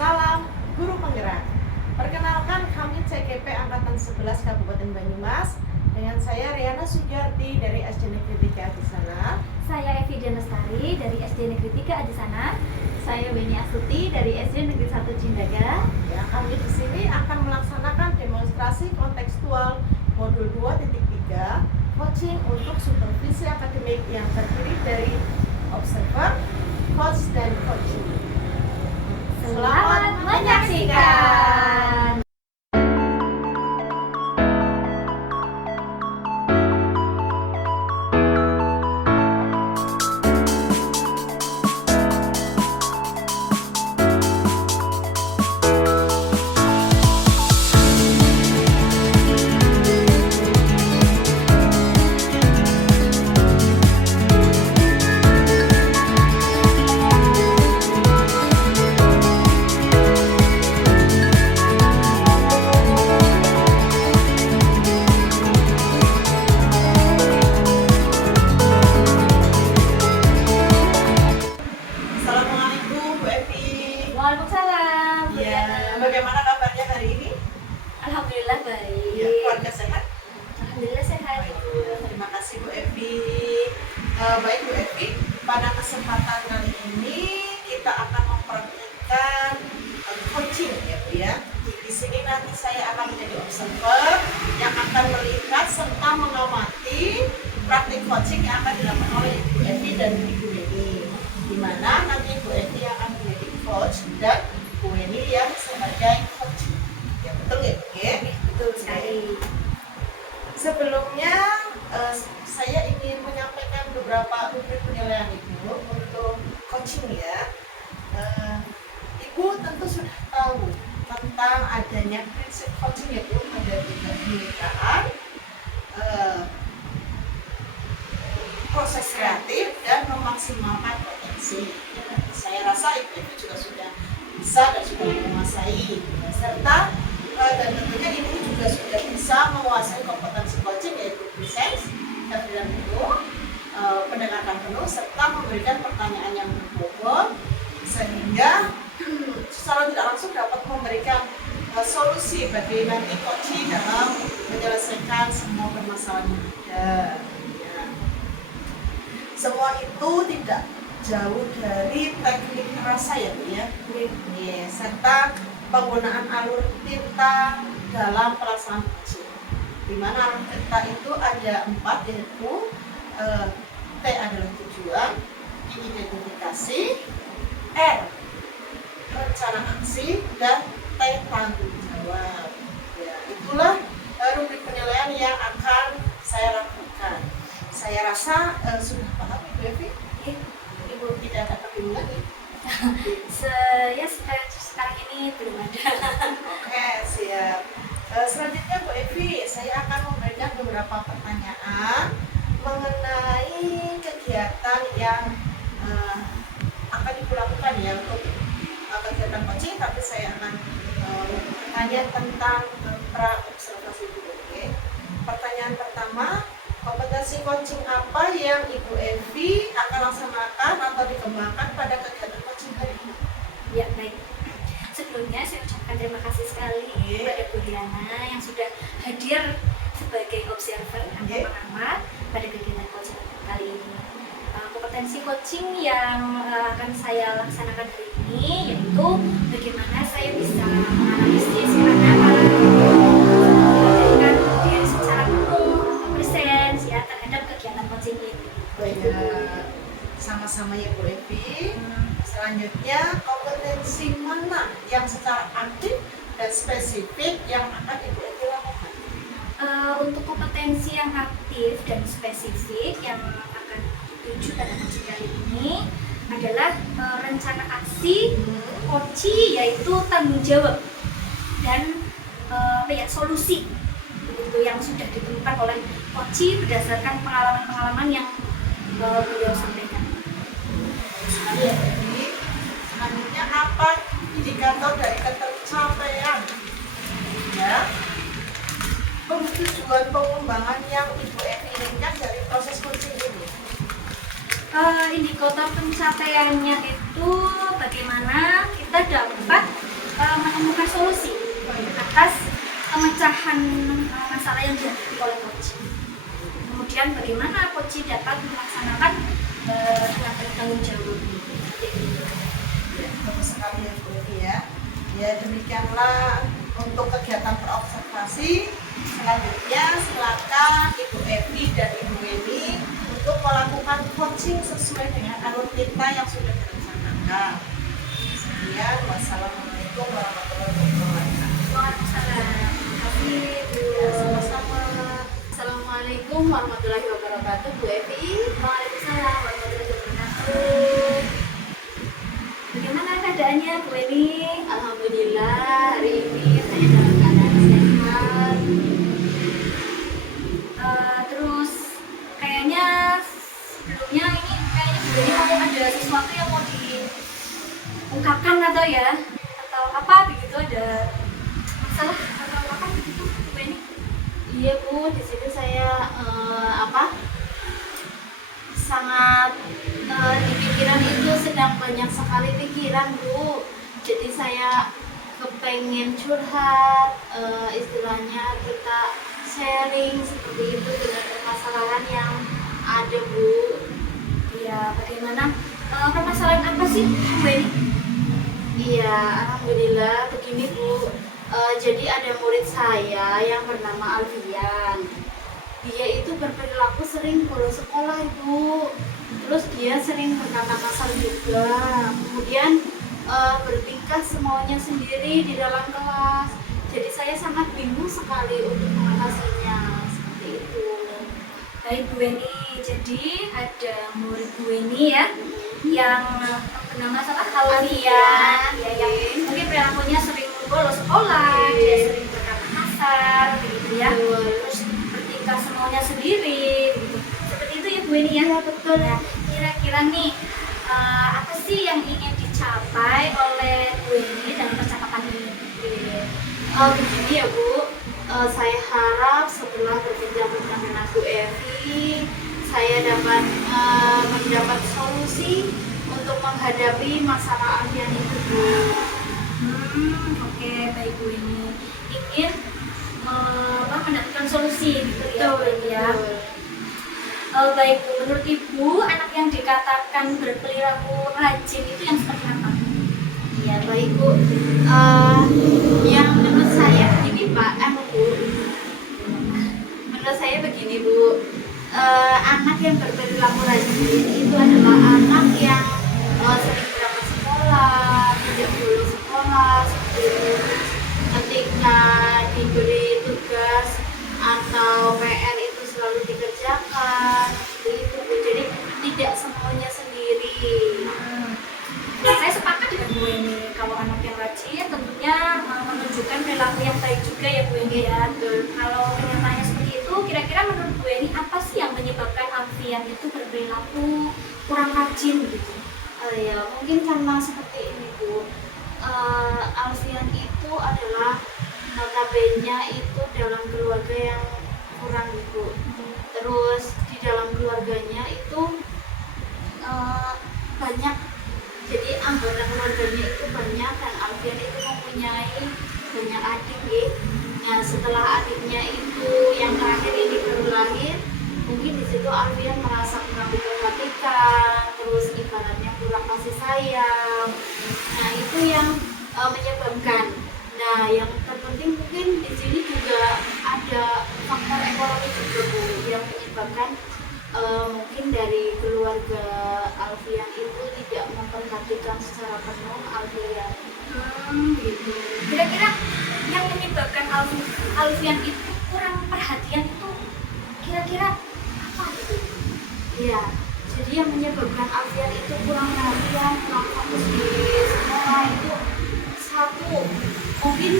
Salam Guru Penggerak. Perkenalkan, kami CGP Angkatan 11 Kabupaten Banyumas. Dengan saya Riana Sugiarti dari SD Negeri 3 Adisana. Saya Evi Danastari dari SD Negeri 3 Adisana. Saya Beni Astuti dari SD Negeri 1 Cindaga. Ya, kami di sini akan melaksanakan demonstrasi kontekstual modul 2.3 coaching untuk supervisi akademik yang terdiri dari observer, coach, dan coaching. Selamat menyaksikan. Waalaikumsalam. Ya, bagaimana kabarnya hari ini? Alhamdulillah baik. Ya, keluarga sehat? Alhamdulillah sehat. Terima kasih Bu Evi. Baik Bu Evi, pada kesempatan kali ini kita akan mempraktikkan coaching ya Bu ya. Di sini nanti saya akan menjadi observer yang akan melihat serta mengamati praktik coaching yang akan dilakukan oleh Ibu Evi dan Ibu Weni. Di mana nanti Ibu Evi akan menjadi coach dan Bu Weni yang sebagai coach. Ya betul ya Bu ya? Betul sekali. Sebelumnya saya ingin menyampaikan beberapa rubrik penilaian Ibu untuk coaching ya. Ibu tentu sudah tahu tentang adanya prinsip coaching yaitu ada tiga pemilikaan, proses kreatif dan memaksimalkan potensi. Saya rasa Ibu juga sudah bisa dan sudah menguasai serta dan tentunya Ibu juga sudah bisa menguasai kompetensi coaching yaitu presence, kehadiran penuh, pendengaran penuh serta memberikan pertanyaan yang berbobot sehingga secara tidak langsung dapat memberikan solusi bagi nanti coaching dalam menyelesaikan semua permasalahan yang ada. Ya. Semua itu tidak jauh dari teknik rasa ya Bu ya. Ya, serta penggunaan alur tinta dalam pelaksanaan coaching. Di mana alur tinta itu ada 4 yaitu T adalah tujuan, I identifikasi, R rencana aksi, dan T tanggung jawab. Ya, itulah rubrik penilaian yang akan saya lakukan. Saya rasa sudah paham Ibu Evi? Ibu tidak ada kebingungan ya? Sekarang ini belum ada. Oke, siap. Selanjutnya Bu Evi, saya akan memberikan beberapa pertanyaan mengenai kegiatan yang akan dilakukan ya untuk kegiatan coaching, tapi saya akan bertanya tentang pra-observasi dulu. Oke. Pertanyaan pertama, kompetensi coaching apa yang Ibu Evi akan laksanakan atau dikembangkan pada kegiatan coaching hari ini? Ya, baik. Sebelumnya saya ucapkan terima kasih sekali kepada Bu Riana yang sudah hadir sebagai observer atau pengamat pada kegiatan coaching kali ini. Kompetensi coaching yang akan saya laksanakan hari ini yaitu bagaimana saya bisa menganalisis pandangan, memberikan diri secara penuh atau presence ya terhadap kegiatan coaching ini. Sama-sama ya Bu Evi. Selanjutnya, kompetensi mana yang secara aktif dan spesifik yang akan Ibu Evi lakukan? Untuk kompetensi yang aktif dan spesifik yang akan dituju pada coaching kali ini adalah rencana aksi, coaching yaitu tanggung jawab dan solusi begitu yang sudah ditemukan oleh coaching berdasarkan pengalaman-pengalaman yang beliau sampaikan. Selanjutnya, apa indikator dari ketercapaian ya tujuan pengembangan yang Ibu Evi inginkan dari proses coaching ini? Indikator pencapaiannya itu bagaimana kita dapat solusi atas pemecahan masalah yang dihadapi oleh coach. Kemudian bagaimana coach dapat melaksanakan dengan bertanggung jawab. Ya, bagus sekali ya Bu Evi ya. Ya demikianlah untuk kegiatan perobservasi. Selanjutnya silakan Ibu Evi dan Ibu Weni untuk melakukan coaching sesuai dengan alur kita yang sudah direncanakan. Sekian, wassalamualaikum warahmatullahi wabarakatuh. Waalaikumsalam. Terima kasih Bu. Ya, sama-sama. Assalamualaikum warahmatullahi wabarakatuh, Bu Evi. Waalaikumsalam warahmatullahi wabarakatuh. Bagaimana keadaannya Bu Eni? Alhamdulillah hari ini saya dalam keadaan sehat. Terus kayaknya sebelumnya ini kayaknya Bu Eni mau ada sesuatu yang mau diungkapkan atau ya atau apa begitu, ada masalah atau apa begitu Bu Eni? Iya Bu, di sini saya sangat di pikiran itu sedang banyak sekali pikiran Bu. Jadi saya kepengen curhat, istilahnya kita sharing seperti itu dengan permasalahan yang ada Bu. Iya, bagaimana permasalahan apa sih Bu Eni? Iya, alhamdulillah begini Bu. Jadi ada murid saya yang bernama Alfian. Dia itu berperilaku sering bolos sekolah Ibu. Terus dia sering berkata kasar juga. Kemudian bertingkah semaunya sendiri di dalam kelas. Jadi saya sangat bingung sekali untuk mengatasinya seperti itu. Baik Bu Eni, jadi ada murid Bu Eni ya yang bernama Alfian, ya, yang mungkin perilakunya sering bolos sekolah, dia sering berkata kasar, begitu ya, terus bertingkah semaunya sendiri, begitu. Seperti itu ya Bu Eni ya. Betul. Nah, kira-kira nih apa sih yang ingin dicapai oleh Bu Eni dalam percakapan ini? Begini ya Bu, saya harap setelah berbincang-bincang dengan Bu Evi, saya dapat mendapat solusi untuk menghadapi masalah Alfian itu Bu. Oke, baik Bu Eni. Ingin mendapatkan solusi gitu ya Bu Eni ya. Baik Bu, menurut Ibu anak yang dikatakan berperilaku rajin itu yang seperti apa? Ya baik Bu, yang menurut saya begini Bu, menurut saya begini Bu, anak yang berperilaku rajin itu adalah anak yang sering berangkat sekolah, tidak bolos sekolah, seperti itu. Ketika diberi tugas atau PR itu selalu dikerjakan, seperti itu Bu. Jadi tidak semuanya sendiri. Saya sepakat dengan Bu Eni, kalau anak yang rajin tentunya menunjukkan perilaku yang baik juga ya Bu Eni ya. Kalau kenyataannya seperti itu, kira-kira menurut Bu Eni apa sih yang menyebabkan Alfian itu berperilaku kurang rajin gitu? Ya mungkin karena seperti ini Bu, Alfian itu adalah notabene itu dalam keluarga yang kurang Ibu. Terus di dalam keluarganya itu banyak, jadi anggota keluarganya itu banyak dan Alfian itu mempunyai banyak adik ya. Nah setelah adiknya itu yang terakhir ini baru lahir, mungkin di situ Alfian merasa kurang diperhatikan, terus ibaratnya kurang kasih sayang. Nah itu yang menyebabkan. Nah yang terpenting mungkin di sini juga ada faktor ekonomi juga Bu, yang menyebabkan mungkin dari keluarga Alfian itu tidak memperhatikan secara penuh Alfian. Gitu. Kira-kira yang menyebabkan Alfian itu kurang perhatian itu kira-kira apa gitu? Iya, jadi yang menyebabkan Alfian itu kurang perhatian, kurang fokus di sekolah itu satu, mungkin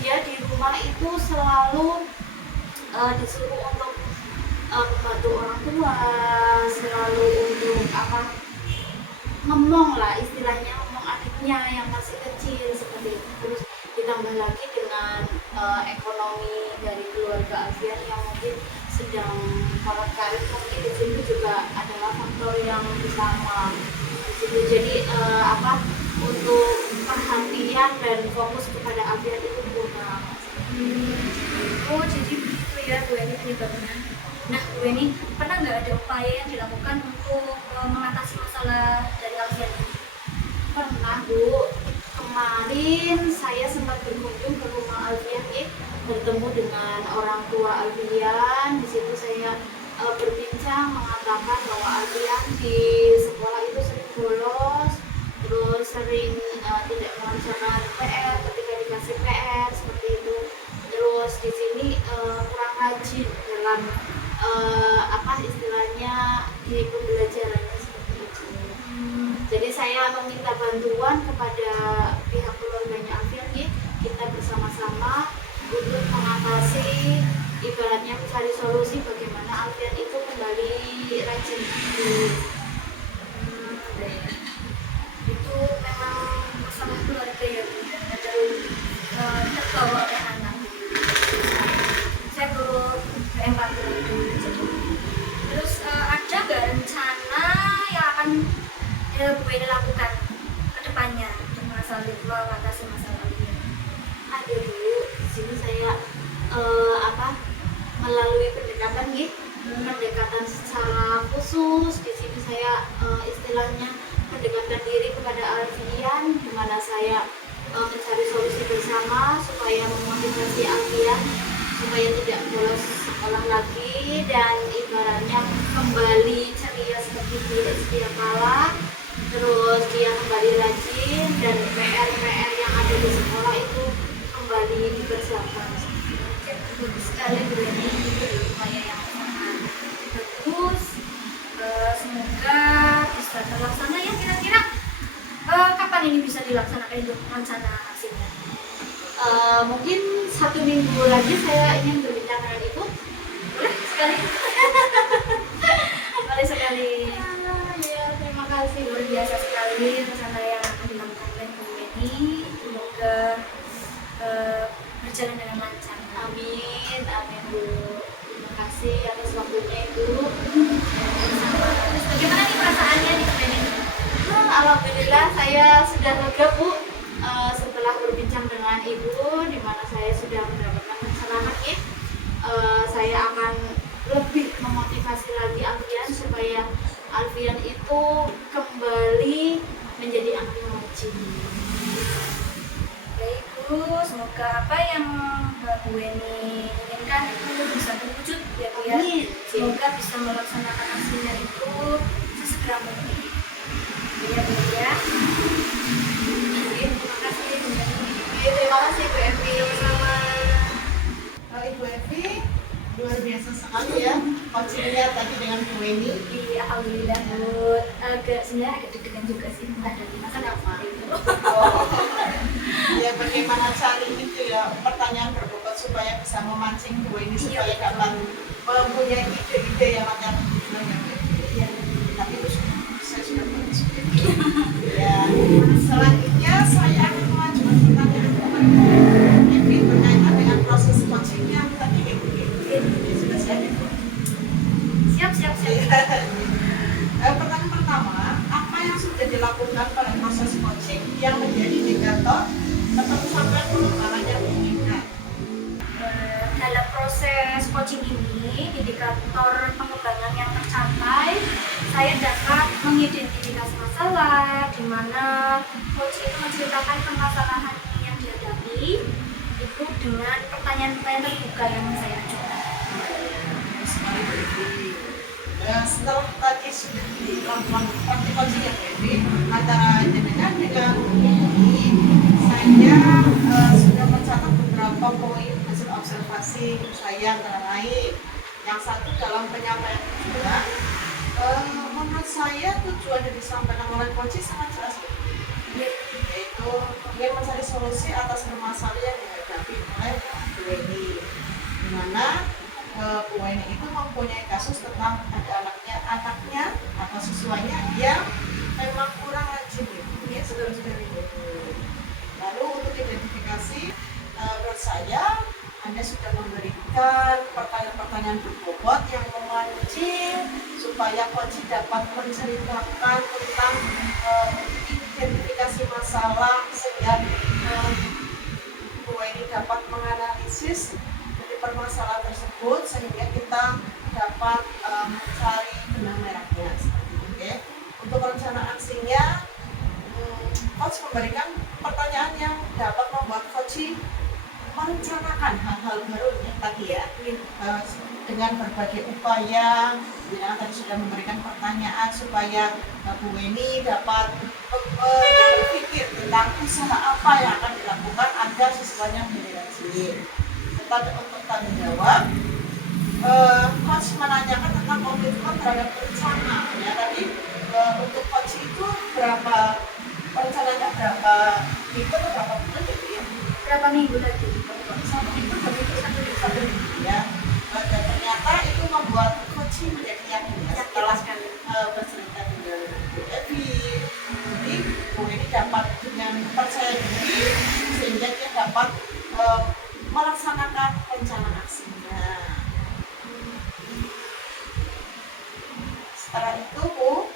dia di rumah itu selalu disuruh untuk membantu orang tua, selalu untuk ngomong lah istilahnya, ngomong adiknya yang masih kecil seperti itu. Terus ditambah lagi dengan ekonomi dari keluarga Alfian yang mungkin sedang padat karib, mungkin di situ juga adalah faktor yang utama di situ. Jadi untuk perhatian dan fokus kepada Alfian itu kurang. Oh jadi begitu ya Bu Eni penyebabnya. Nah Bu Eni, pernah nggak ada upaya yang dilakukan untuk mengatasi masalah dari Alfian ini? Pernah Bu, kemarin saya sempat berkunjung ke rumah Alfian, bertemu dengan orang tua Alfian. Di situ saya berbincang mengatakan bahwa Alfian di sekolah itu sering bolos, terus sering tidak mengerjakan PR ketika dikasih PR seperti itu. Terus di sini kurang rajin dalam apa istilahnya di pembelajarannya seperti itu. Jadi saya meminta bantuan kepada pihak keluarganya Alfian, kita bersama-sama untuk mengatasi, ibaratnya mencari solusi bagaimana Alfian itu kembali rajin. Itu memang masalah keluarga ya Bu ya, terbawa oleh anak. Saya turut berempati itu. Terus ada nggak rencana yang akan Bu Eni lakukan ke depannya untuk mengatasi masalah ini? Ada dulu di sini saya melalui pendekatan pendekatan secara khusus. Di sini saya istilahnya mendekatkan diri kepada Alfian, di mana saya mencari solusi bersama supaya memotivasi Alfian supaya tidak bolos sekolah lagi dan ibaratnya kembali ceria seperti sedia kala. Terus dia kembali rajin dan PR-PR yang ada di sekolah itu kembali dikerjakan. Bagus sekali Bu Eni, itu upaya yang sangat bagus. Semoga bisa terlaksana ya. Kira-kira kapan ini bisa dilaksanakan untuk rencana aksinya? Mungkin 1 minggu lagi saya ingin berbincang dengan Ibu. Boleh sekali. Boleh sekali. Ya, terima kasih. Luar biasa sekali rencana yang akan dilakukan oleh Bu Eni. Semoga berjalan dengan lancar. Amin, amin Bu. Terima kasih atas waktunya Ibu. Terus bagaimana nih perasaannya nih Bu Eni? Alhamdulillah saya sudah lega Bu, setelah berbincang dengan Ibu, di mana saya sudah mendapatkan pencerahan saya akan lebih memotivasi lagi Alfian supaya Alfian itu kembali menjadi anak yang rajin. Baik Bu, semoga apa yang Bu Eni inginkan itu bisa terwujud ya Bu ya. Amin. Semoga bisa melaksanakan aksinya itu sesegera mungkin. Ya Bu ya. Terima kasih Bu Eni. Terima kasih Bu Evi. Sama. Ibu Evi, luar biasa sekali ya coachingnya tadi dengan Bu Eni. Iya, alhamdulillah Bu. Sebenarnya agak deg-degan juga sih. Ada di masa kemarin itu. Ya bagaimana cari itu ya pertanyaan berbobot supaya bisa memancing Bu Eni supaya dapat mempunyai ide-ide yang macam-macam. Iya. Tapi itu saya sudah bagus. Ya, selanjutnya saya akan mengajukan pertanyaan kepada Bu Evi berkaitan dengan proses coachingnya tadi Ibu. Sudah siap Ibu? Siap. Pertanyaan pertama, apa yang sudah dilakukan pada proses coaching yang menjadi indikator sampai pengembangan yang diinginkan? Dalam proses coaching ini, indikator pengembangan yang tercapai, saya dapat mengidentifikasi masalah, di mana coach itu menceritakan permasalahan yang dihadapi, itu dengan pertanyaan-pertanyaan terbuka yang saya ajukan. Setelah tadi sudah dilakukan praktik coaching yang lebih antara jenengan dengan ini, saya sudah mencatat beberapa poin hasil observasi saya antara lain. Yang satu dalam penyampaian tujuan, menurut saya tujuan yang disampaikan oleh coaching sangat jelas, yaitu ingin mencari solusi atas permasalahan yang dihadapi oleh Bu Eni, di mana Bu Eni itu mempunyai kasus tentang ada anaknya atau siswanya yang memang kurang rajin ya saudara-saudari. Lalu untuk identifikasi menurut saya Anda sudah memberikan pertanyaan-pertanyaan berbobot yang memancing supaya coach dapat menceritakan tentang identifikasi masalah sehingga Bu dapat menganalisis dari permasalahan tersebut sehingga kita dapat mencari benang merahnya seperti itu. Oke. Untuk rencana aksinya, coach memberikan pertanyaan yang dapat membuat coach merencanakan hal-hal baru ya, tadi ya. Dengan berbagai upaya, ya, tadi sudah memberikan pertanyaan supaya Bu Weni dapat berpikir tentang usaha apa yang akan dilakukan agar siswanya menjadi rajin. Tetapi untuk tanggung jawab, coach menanyakan tentang komitmen terhadap rencana. Ya, tadi untuk coach itu rencananya berapa minggu atau berapa bulan gitu ya? Berapa minggu tadi? 1 minggu, 2 minggu, 1 minggu ya. Dan ternyata itu membuat coach menjadi yakin ya, setelah bercerita dengan Bu Evi. Jadi Bu ini dapat dengan percaya diri sehingga dia dapat melaksanakan rencana aksinya. Setelah itu Bu,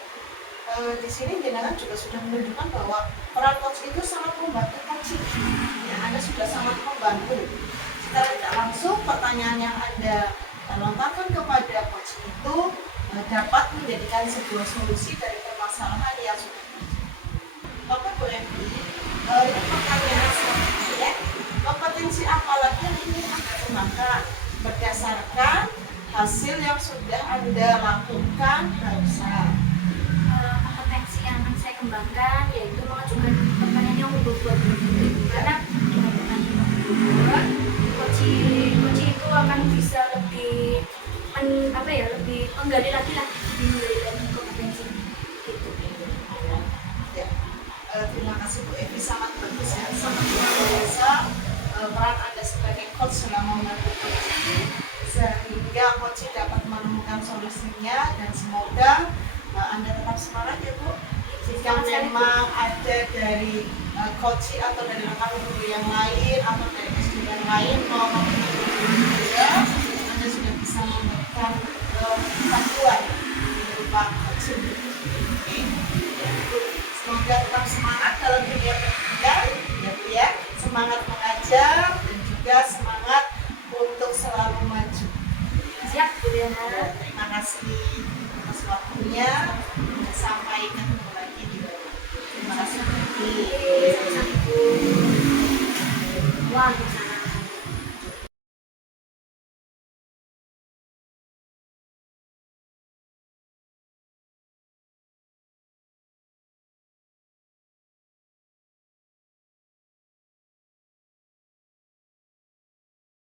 di sini jenengan juga sudah menunjukkan bahwa peran coach itu sangat membantu coaching. Ya, Anda sudah sangat membantu. Secara tidak langsung pertanyaan yang Anda lontarkan kepada coach itu dapat menjadikan sebuah solusi dari permasalahan yang sudah terjadi. Oke Bu Evi, ini pertanyaan selanjutnya ya. Kompetensi apa lagi yang ingin Anda kembangkan berdasarkan hasil yang sudah Anda lakukan barusan? Kompetensi yang akan saya kembangkan yaitu mengajukan pertanyaan yang berbobot, karena dengan pertanyaan yang berbobot coach itu akan bisa lebih lebih menggali lagi kompetensi gitu. Ya. Terima kasih Bu Evi, sangat bagus ya, sangat luar biasa peran Anda sebagai coach selama membantu coach sehingga coach dapat menemukan solusinya, dan semoga Anda tetap semangat ya Bu. Jika memang ada dari coach atau dari rekan guru yang lain atau dari SD yang lain mau juga, Anda sudah bisa memberikan bantuan berupa coaching. Oke. Semoga tetap semangat dalam dunia pendidikan ya Bu ya, semangat mengajar dan juga semangat untuk selalu maju. Siap Bu Diana. Terima kasih atas waktunya.